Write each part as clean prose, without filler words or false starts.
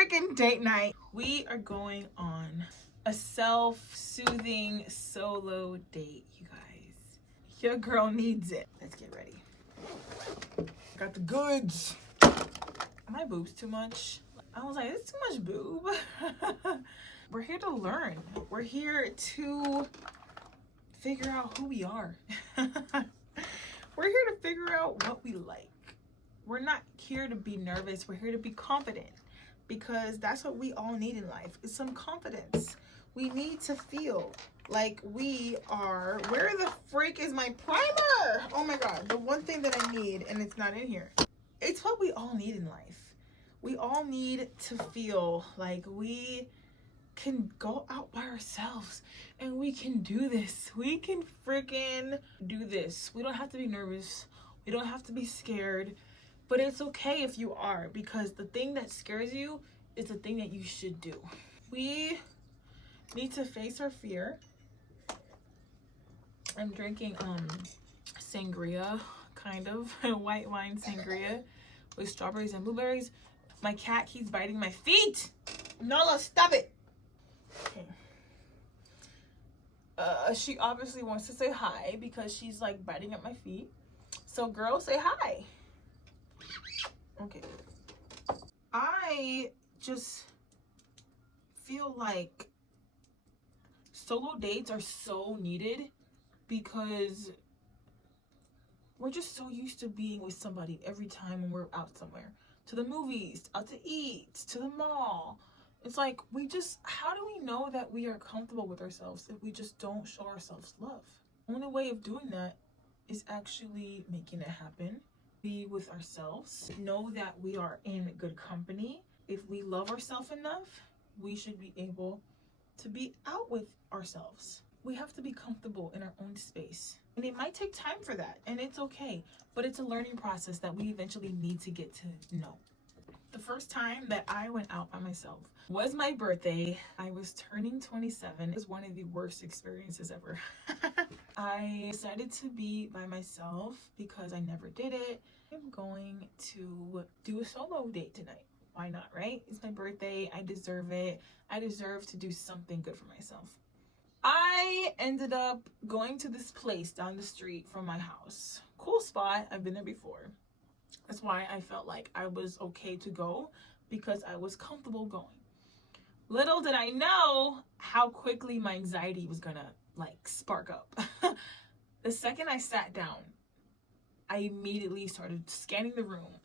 freaking date night. We are going on a self-soothing solo date, you guys. Your girl needs it. Let's get ready. Got the goods. Are my boobs too much? I was like, it's too much boob. We're here to learn. We're here to figure out who we are. We're here to figure out what we like. We're not here to be nervous. We're here to be confident, because that's what we all need in life, is some confidence. We need to feel like we are. Where the freak is my primer? Oh my God, the one thing that I need, and it's not in here. It's what we all need in life. We all need to feel like we can go out by ourselves and we can do this. We can freaking do this. We don't have to be nervous. We don't have to be scared. But it's okay if you are, because the thing that scares you is the thing that you should do. We need to face our fear. I'm drinking sangria, kind of white wine sangria with strawberries and blueberries. My cat keeps biting my feet. Nala, stop it. Okay. She obviously wants to say hi because she's like biting at my feet. So girl, say hi. Okay. I just feel like solo dates are so needed, because we're just so used to being with somebody every time when we're out somewhere. To the movies, out to eat, to the mall. It's like, how do we know that we are comfortable with ourselves if we just don't show ourselves love? Only way of doing that is actually making it happen. Be with ourselves, know that we are in good company. If we love ourselves enough, we should be able to be out with ourselves. We have to be comfortable in our own space, and it might take time for that, and it's okay, but it's a learning process that we eventually need to get to know. The first time that I went out by myself was my birthday. I was turning 27. It was one of the worst experiences ever. I decided to be by myself because I never did it. I'm going to do a solo date tonight. Why not, right? It's my birthday. I deserve it. I deserve to do something good for myself. I ended up going to this place down the street from my house. Cool spot. I've been there before. That's why I felt like I was okay to go, because I was comfortable going. Little did I know how quickly my anxiety was gonna like spark up. The second I sat down, I immediately started scanning the room.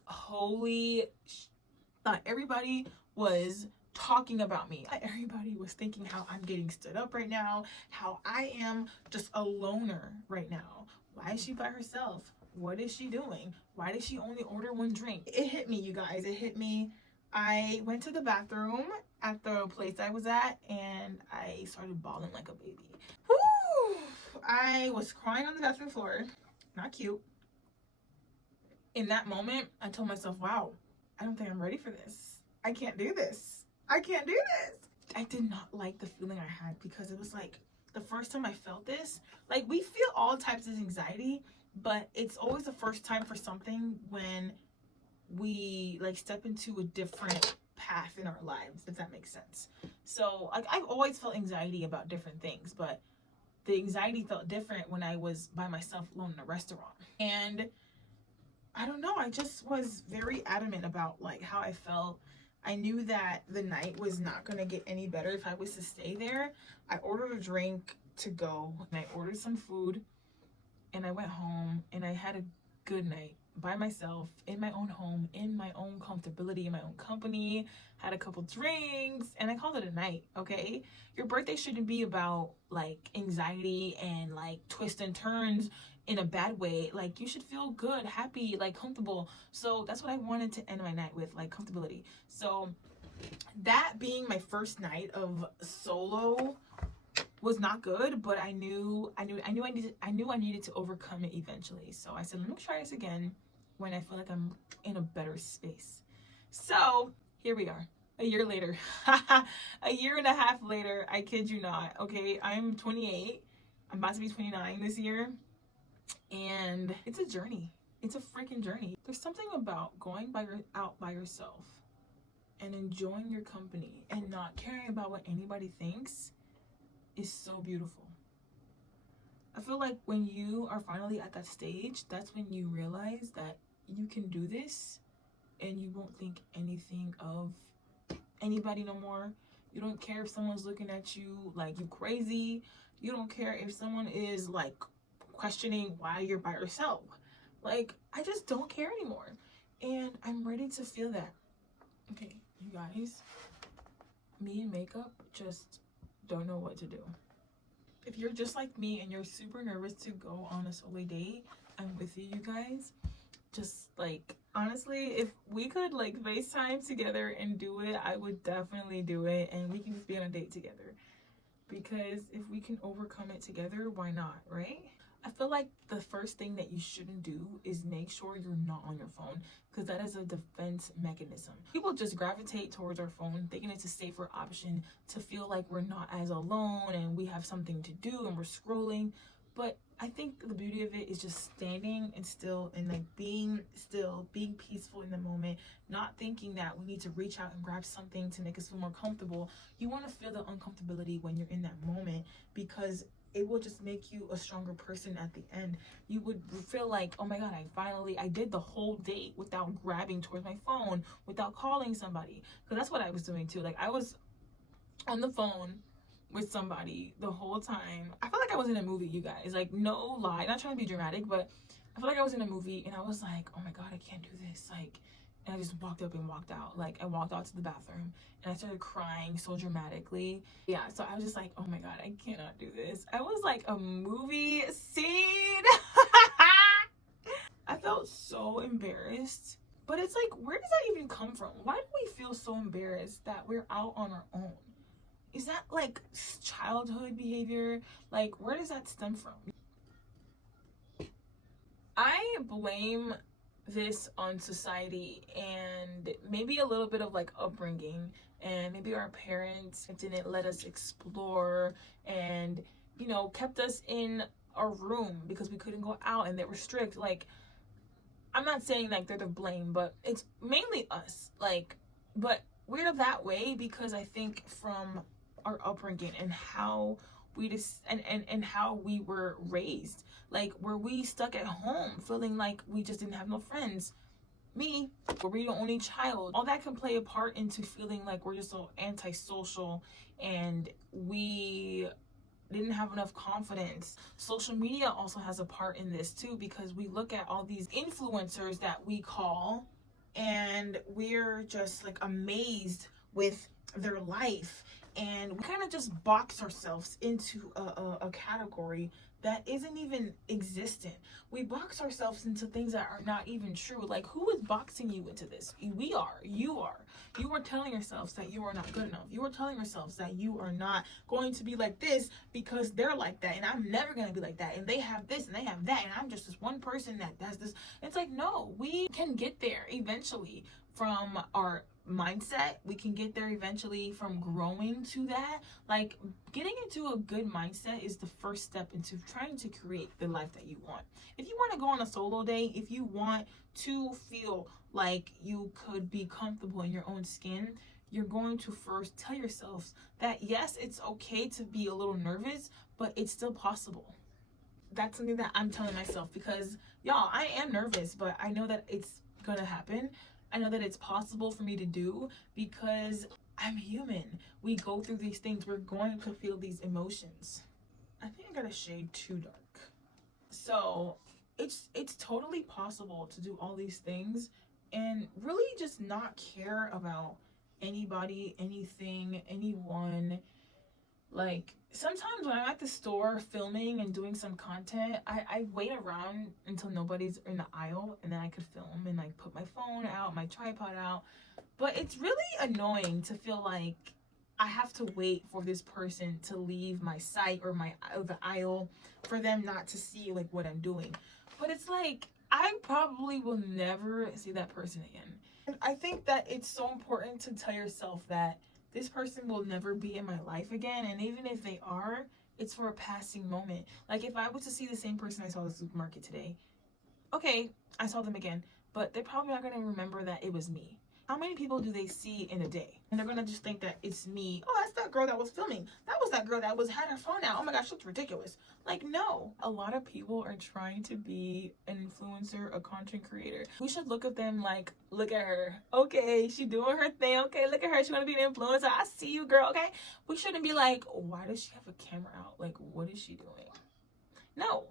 Everybody was talking about me. Everybody was thinking how I'm getting stood up right now, how I am just a loner right now. Why is she by herself? What is she doing? Why did she only order one drink? It hit me, you guys. It hit me. I went to the bathroom at the place I was at, and I started bawling like a baby. Whew! I was crying on the bathroom floor. Not cute. In that moment, I told myself, wow, I don't think I'm ready for this. I can't do this. I can't do this. I did not like the feeling I had, because it was like the first time I felt this. Like, we feel all types of anxiety, but it's always the first time for something when we like step into a different path in our lives, if that makes sense. So like, I've always felt anxiety about different things, but the anxiety felt different when I was by myself alone in a restaurant. And I don't know, I just was very adamant about like how I felt. I knew that the night was not going to get any better if I was to stay there. I ordered a drink to go, and I ordered some food, and I went home, and I had a good night by myself in my own home, in my own comfortability, in my own company, had a couple drinks, and I called it a night. Okay, your birthday shouldn't be about like anxiety and like twists and turns in a bad way. Like, you should feel good, happy, like comfortable. So that's what I wanted to end my night with, like comfortability. So that being my first night of solo was not good, but I knew I needed to overcome it eventually. So I said, let me try this again when I feel like I'm in a better space. So here we are, a year later. A year and a half later, I kid you not. Okay, I'm 28. I'm about to be 29 this year, and it's a journey. It's a freaking journey. There's something about going out by yourself and enjoying your company and not caring about what anybody thinks is so beautiful. I feel like when you are finally at that stage, that's when you realize that you can do this and you won't think anything of anybody no more. You don't care if someone's looking at you like you crazy. You don't care if someone is like questioning why you're by yourself. Like, I just don't care anymore. And I'm ready to feel that. Okay, you guys, me and makeup just don't know what to do. If you're just like me and you're super nervous to go on a solo date, I'm with you guys. Just like, honestly, if we could like FaceTime together and do it, I would definitely do it, and we can just be on a date together. Because if we can overcome it together, why not, right? I feel like the first thing that you shouldn't do is make sure you're not on your phone, because that is a defense mechanism. People just gravitate towards our phone thinking it's a safer option to feel like we're not as alone and we have something to do and we're scrolling. But I think the beauty of it is just standing and still and like being still, being peaceful in the moment, not thinking that we need to reach out and grab something to make us feel more comfortable. You want to feel the uncomfortability when you're in that moment, because it will just make you a stronger person at the end. You would feel like, oh my God, I did the whole date without grabbing towards my phone, without calling somebody. Because that's what I was doing too. Like, I was on the phone with somebody the whole time. I felt like I was in a movie, you guys. Like, no lie, not trying to be dramatic, but I felt like I was in a movie and I was like, oh my God, I can't do this. Like, and I just walked up and walked out. Like, I walked out to the bathroom and I started crying so dramatically. Yeah, so I was just like, oh my God, I cannot do this. I was like a movie scene. I felt so embarrassed. But it's like, where does that even come from? Why do we feel so embarrassed that we're out on our own? Is that like childhood behavior? Like, where does that stem from? I blame this on society and maybe a little bit of like upbringing, and maybe our parents didn't let us explore and, you know, kept us in a room because we couldn't go out and they were strict. Like, I'm not saying like they're to blame, but it's mainly us. Like, but we're that way because I think from our upbringing and how we just and how we were raised. Like, were we stuck at home feeling like we just didn't have no friends? Me, were we the only child? All that can play a part into feeling like we're just so antisocial and we didn't have enough confidence. Social media also has a part in this too, because we look at all these influencers that we call and we're just like amazed with their life, and we kind of just box ourselves into a category that isn't even existent. We box ourselves into things that are not even true. Like, who is boxing you into this? We are. You are. You are telling yourselves that you are not good enough. You are telling yourselves that you are not going to be like this because they're like that, and I'm never going to be like that, and they have this and they have that, and I'm just this one person that does this. It's like, no, we can get there eventually from our mindset. We can get there eventually from growing to that. Like, getting into a good mindset is the first step into trying to create the life that you want. If you want to go on a solo date, if you want to feel like you could be comfortable in your own skin, you're going to first tell yourself that yes, it's okay to be a little nervous, but it's still possible. That's something that I'm telling myself, because y'all, I am nervous, but I know that it's gonna happen. I know that it's possible for me to do because I'm human. We go through these things. We're going to feel these emotions. I think I got a shade too dark. So it's totally possible to do all these things and really just not care about anybody, anything, anyone. Like, sometimes when I'm at the store filming and doing some content, I wait around until nobody's in the aisle, and then I could film and like put my phone out, my tripod out. But it's really annoying to feel like I have to wait for this person to leave my sight or the aisle for them not to see like what I'm doing. But it's like, I probably will never see that person again. And I think that it's so important to tell yourself that this person will never be in my life again, and even if they are, it's for a passing moment. Like, if I was to see the same person I saw at the supermarket today, okay, I saw them again, but they're probably not going to remember that it was me. How many people do they see in a day? And they're gonna just think that it's me. Oh, that's that girl that was filming. That was that girl that had her phone out. Oh my gosh, she looks ridiculous. Like, no. A lot of people are trying to be an influencer, a content creator. We should look at them like, look at her. Okay, she doing her thing. Okay, look at her. She wanna be an influencer. I see you, girl. Okay. We shouldn't be like, why does she have a camera out? Like, what is she doing? No.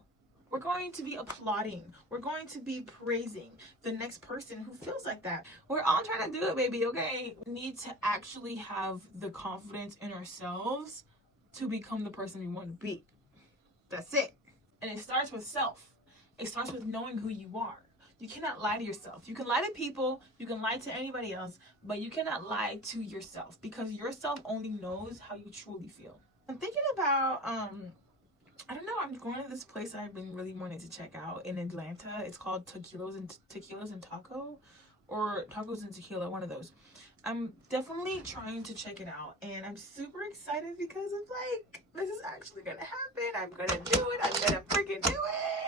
We're going to be applauding. We're going to be praising the next person who feels like that. We're all trying to do it, baby, okay? We need to actually have the confidence in ourselves to become the person we want to be. That's it. And it starts with self. It starts with knowing who you are. You cannot lie to yourself. You can lie to people, you can lie to anybody else, but you cannot lie to yourself, because yourself only knows how you truly feel. I'm thinking about, I don't know, I'm going to this place that I've been really wanting to check out in Atlanta. It's called Tequilas and Taco, or Tacos and Tequila, one of those. I'm definitely trying to check it out, and I'm super excited because it's like, this is actually gonna happen. I'm gonna do it. I'm gonna freaking do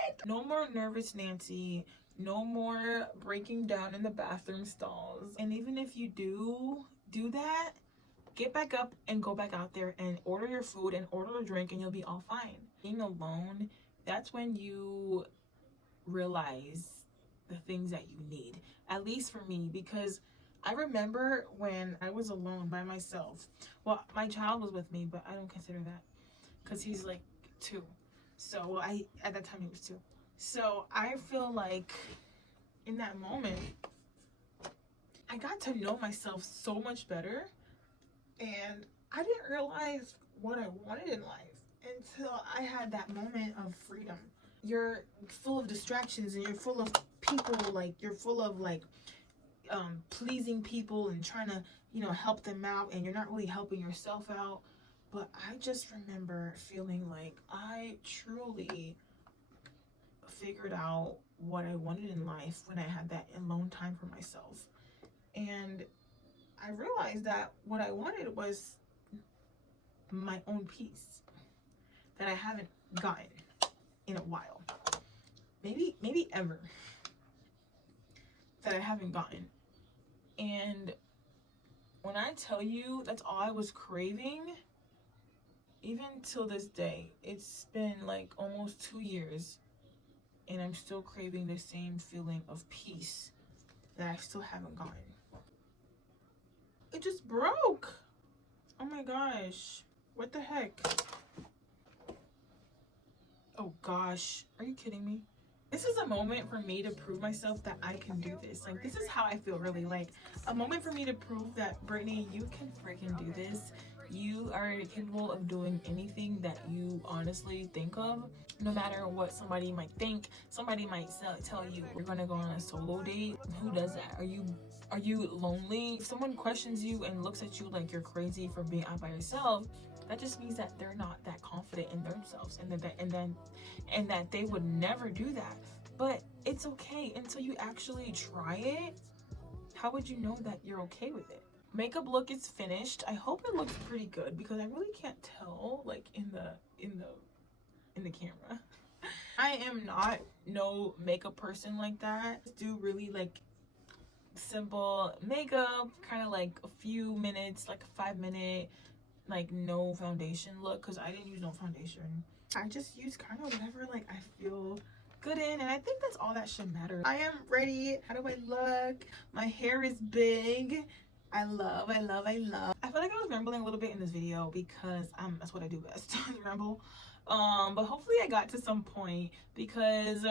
it. No more nervous Nancy. No more breaking down in the bathroom stalls. And even if you do that, get back up and go back out there and order your food and order a drink, and you'll be all fine. Being alone, that's when you realize the things that you need. At least for me, because I remember when I was alone by myself. Well, my child was with me, but I don't consider that because he's like 2. So, well, at that time he was 2. So I feel like in that moment, I got to know myself so much better. And I didn't realize what I wanted in life until I had that moment of freedom. You're full of distractions, and you're full of people, like you're full of like pleasing people and trying to, help them out, and you're not really helping yourself out. But I just remember feeling like I truly figured out what I wanted in life when I had that alone time for myself. And I realized that what I wanted was my own peace that I haven't gotten in a while. Maybe ever. That I haven't gotten. And when I tell you that's all I was craving, even till this day, it's been like almost 2 years, and I'm still craving the same feeling of peace that I still haven't gotten. It just broke. Oh my gosh. What the heck? Oh gosh. Are you kidding me? This is a moment for me to prove myself that I can do this. Like, this is how I feel, really. Like, a moment for me to prove that, Brittany, you can freaking do this. You are capable of doing anything that you honestly think of, no matter what somebody might think. Somebody might tell you you're gonna go on a solo date. Who does that? Are you lonely? If someone questions you and looks at you like you're crazy for being out by yourself, that just means that they're not that confident in themselves, and that they would never do that. But it's okay until you actually try it. How would you know that you're okay with it? Makeup look is finished. I hope it looks pretty good, because I really can't tell, like, in the camera. I am not no makeup person like that. Do really like simple makeup, kind of like a few minutes, like a 5-minute, like no foundation look, because I didn't use no foundation. I just use kind of whatever like I feel good in, and I think that's all that should matter. I am ready. How do I look? My hair is big. I love. I feel like I was rambling a little bit in this video, because that's what I do best. Ramble. But hopefully I got to some point, because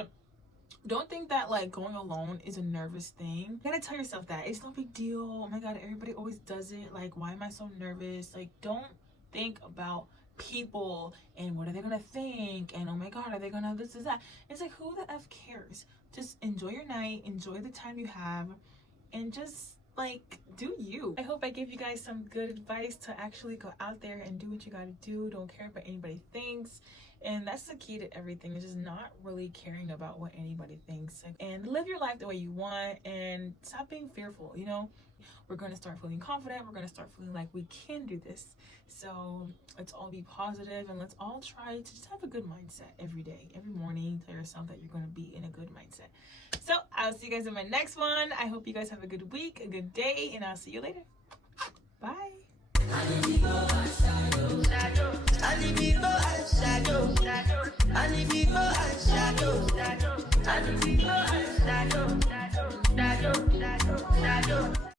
don't think that like going alone is a nervous thing. You gotta tell yourself that it's no big deal. Oh my god, everybody always does it. Like, why am I so nervous? Like, don't think about people and what are they gonna think, and oh my god, are they gonna this is that. It's like, who the f cares? Just enjoy your night, enjoy the time you have, and just like do you. I hope I gave you guys some good advice to actually go out there and do what you gotta do. Don't care what anybody thinks. And that's the key to everything, is just not really caring about what anybody thinks, and live your life the way you want, and stop being fearful. we're going to start feeling confident. We're going to start feeling like we can do this. So let's all be positive, and let's all try to just have a good mindset every day, every morning. Tell yourself that you're going to be in a good mindset. So I'll see you guys in my next one. I hope you guys have a good week, a good day, and I'll see you later. Bye. I